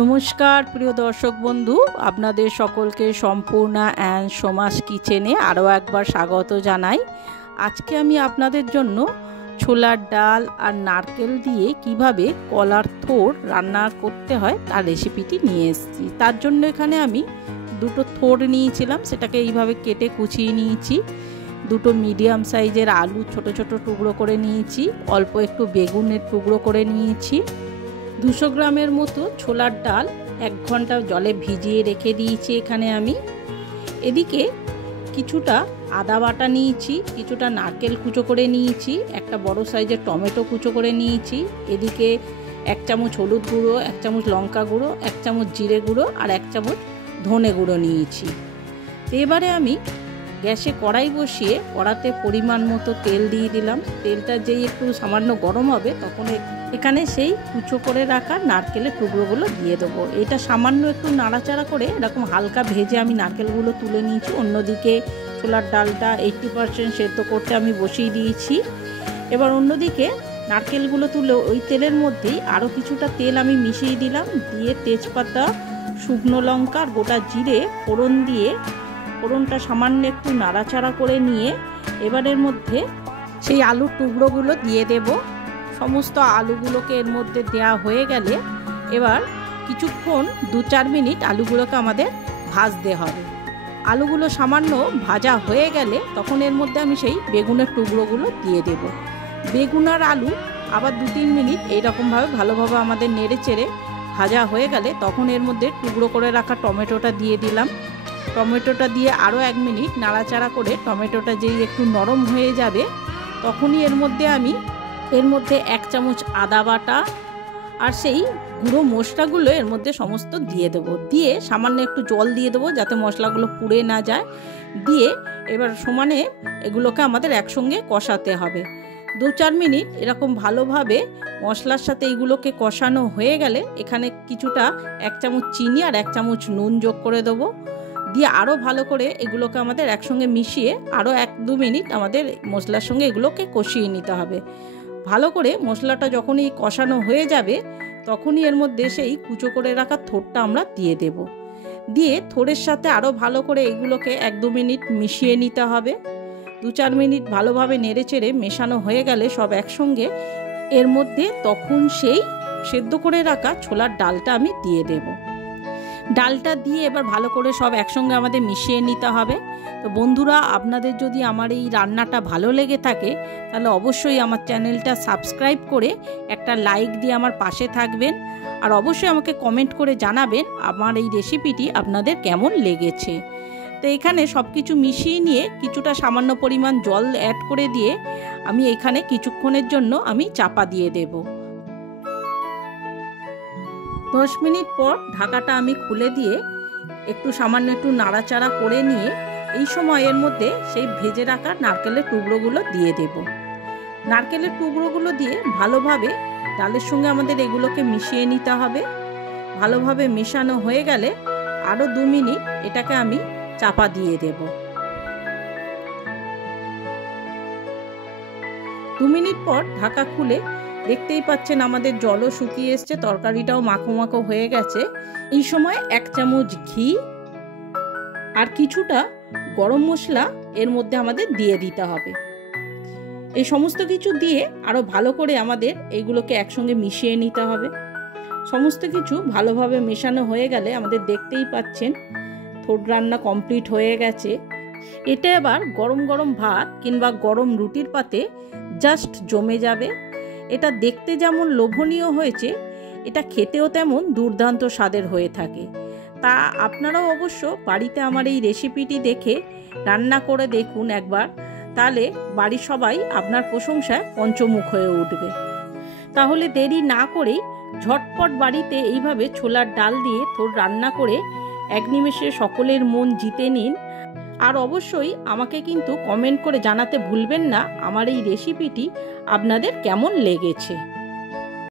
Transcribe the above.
নমস্কার প্রিয় দর্শক বন্ধু, আপনাদের সকলকে সম্পূর্ণা অ্যান্ড সোমাস কিচেনে আরও একবার স্বাগত জানাই। আজকে আমি আপনাদের জন্য ছোলার ডাল আর নারকেল দিয়ে কিভাবে কলার থোড় রান্না করতে হয় তার রেসিপিটি নিয়ে এসেছি। তার জন্য এখানে আমি দুটো থোড় নিয়েছিলাম, সেটাকে এইভাবে কেটে কুচিয়ে নিয়েছি। দুটো মিডিয়াম সাইজের আলু ছোট ছোট টুকরো করে নিয়েছি, অল্প একটু বেগুনের টুকরো করে নিয়েছি। 200 গ্রামের মতো ছোলার ডাল 1 ঘন্টা জলে ভিজিয়ে রেখে দিয়েছি এখানে আমি। এদিকে কিছুটা আদা বাটা নিয়েছি, কিছুটা নারকেল কুচো করে নিয়েছি, একটা বড় সাইজের টমেটো কুচো করে নিয়েছি। এদিকে 1 চামচ হলুদ গুঁড়ো, 1 চামচ লঙ্কা গুঁড়ো, 1 চামচ জিরে গুঁড়ো আর 1 চামচ ধনে গুঁড়ো নিয়েছি। এবারে আমি গ্যাসে কড়াই বসিয়ে কড়াতে পরিমাণ মতো তেল দিয়ে দিলাম। তেলটা যেই একটু সামান্য গরম হবে তখন এখানে সেই কুচো করে রাখা নারকেলের টুকরোগুলো দিয়ে দেবো। এটা সামান্য একটু নাড়াচাড়া করে এরকম হালকা ভেজে আমি নারকেলগুলো তুলে নিয়েছি। অন্যদিকে ছোলার ডালটা 80% সেদ্ধ করতে আমি বসিয়ে দিয়েছি। এবার অন্যদিকে নারকেলগুলো তুলে ওই তেলের মধ্যেই আরও কিছুটা তেল আমি মিশিয়ে দিলাম, দিয়ে তেজপাতা, শুকনো লঙ্কা আর গোটা জিরে ফোড়ন দিয়ে ফোড়নটা সামান্য একটু নাড়াচাড়া করে নিয়ে এবারের মধ্যে সেই আলুর টুকরোগুলো দিয়ে দেব। সমস্ত আলুগুলোকে এর মধ্যে দেওয়া হয়ে গেলে এবার কিছুক্ষণ 2-4 মিনিট আলুগুলোকে আমাদের ভাজতে হবে। আলুগুলো সামান্য ভাজা হয়ে গেলে তখন এর মধ্যে আমি সেই বেগুনের টুকরোগুলো দিয়ে দেব। বেগুন আর আলু আবার 2-3 মিনিট এইরকমভাবে ভালোভাবে আমাদের নেড়ে চেড়ে ভাজা হয়ে গেলে তখন এর মধ্যে টুকরো করে রাখা টমেটোটা দিয়ে দিলাম। টমেটোটা দিয়ে আরও 1 মিনিট নাড়াচাড়া করে টমেটোটা যেই একটু নরম হয়ে যাবে তখনই এর মধ্যে 1 চামচ আদা বাটা আর সেই গুঁড়ো মশলাগুলো এর মধ্যে সমস্ত দিয়ে দেবো। দিয়ে সামান্য একটু জল দিয়ে দেবো যাতে মশলাগুলো পুড়ে না যায়। দিয়ে এবার সমানে এগুলোকে আমাদের একসঙ্গে কষাতে হবে। 2-4 মিনিট এরকম ভালোভাবে মশলার সাথে এইগুলোকে কষানো হয়ে গেলে এখানে কিছুটা 1 চামচ চিনি আর 1 চামচ নুন যোগ করে দেবো। দিয়ে আরও ভালো করে এগুলোকে আমাদের একসঙ্গে মিশিয়ে আরও 1-2 মিনিট আমাদের মশলার সঙ্গে এগুলোকে কষিয়ে নিতে হবে। ভালো করে মশলাটা যখনই কষানো হয়ে যাবে তখনই এর মধ্যে সেই কুচো করে রাখা থোড়টা আমরা দিয়ে দেব। দিয়ে থোড়ের সাথে আরও ভালো করে এগুলোকে 1-2 মিনিট মিশিয়ে নিতে হবে। 2-4 মিনিট ভালোভাবে নেড়ে চেড়ে মেশানো হয়ে গেলে সব একসঙ্গে এর মধ্যে তখন সেই সেদ্ধ করে রাখা ছোলার ডালটা আমি দিয়ে দেব। ডালটা দিয়ে এবার ভালো করে সব একসঙ্গে আমাদের মিশিয়ে নিতে হবে। তো বন্ধুরা, আপনাদের যদি আমার এই রান্নাটা ভালো লেগে থাকে তাহলে অবশ্যই আমার চ্যানেলটা সাবস্ক্রাইব করে একটা লাইক দিয়ে আমার পাশে থাকবেন। আর অবশ্যই আমাকে কমেন্ট করে জানাবেন আমার এই রেসিপিটি আপনাদের কেমন লেগেছে। তো এখানে সব কিছু মিশিয়ে নিয়ে কিছুটা সামান্য পরিমাণ জল অ্যাড করে দিয়ে আমি এখানে কিছুক্ষণের জন্য আমি চাপা দিয়ে দেব। 10 মিনিট পর ঢাকাটা আমি খুলে দিয়ে সামান্য একটু নাড়াচাড়া করে নিয়ে এই সময় এর মধ্যে সেই ভেজে রাখা নারকেলের টুকরোগুলো দিয়ে দেব। নারকেলের টুকরোগুলো দিয়ে ভালোভাবে ডালের সঙ্গে আমাদের এগুলোকে মিশিয়ে নিতে হবে। ভালোভাবে মেশানো হয়ে গেলে আরও 2 মিনিট এটাকে আমি চাপা দিয়ে দেব। 2 মিনিট পর ঢাকা খুলে দেখতেই পাচ্ছেন আমাদের জলও শুকিয়ে এসছে, তরকারিটাও মাখো মাখো হয়ে গেছে। এই সময় 1 চামচ ঘি আর কিছুটা গরম মশলা এর মধ্যে আমাদের দিয়ে দিতে হবে। এই সমস্ত কিছু দিয়ে আরও ভালো করে আমাদের এইগুলোকে একসঙ্গে মিশিয়ে নিতে হবে। সমস্ত কিছু ভালোভাবে মেশানো হয়ে গেলে আমাদের দেখতেই পাচ্ছেন থোড় রান্না কমপ্লিট হয়ে গেছে। এটা এবার গরম গরম ভাত কিংবা গরম রুটির পাতে জাস্ট জমে যাবে। এটা দেখতে যেমন লোভনীয় হয়েছে, এটা খেতেও তেমন দুর্দান্ত স্বাদের হয়ে থাকে। তা আপনারাও অবশ্য বাড়িতে আমার এই রেসিপিটি দেখে রান্না করে দেখুন একবার, তাহলে বাড়ির সবাই আপনার প্রশংসায় পঞ্চমুখ হয়ে উঠবে। তাহলে দেরি না করেই ঝটপট বাড়িতে এইভাবে ছোলার ডাল দিয়ে থোড় রান্না করে 1 নিমেষে সকলের মন জিতে নিন। আর অবশ্যই আমাকে কিন্তু কমেন্ট করে জানাতে ভুলবেন না আমার এই রেসিপিটি আপনাদের কেমন লেগেছে।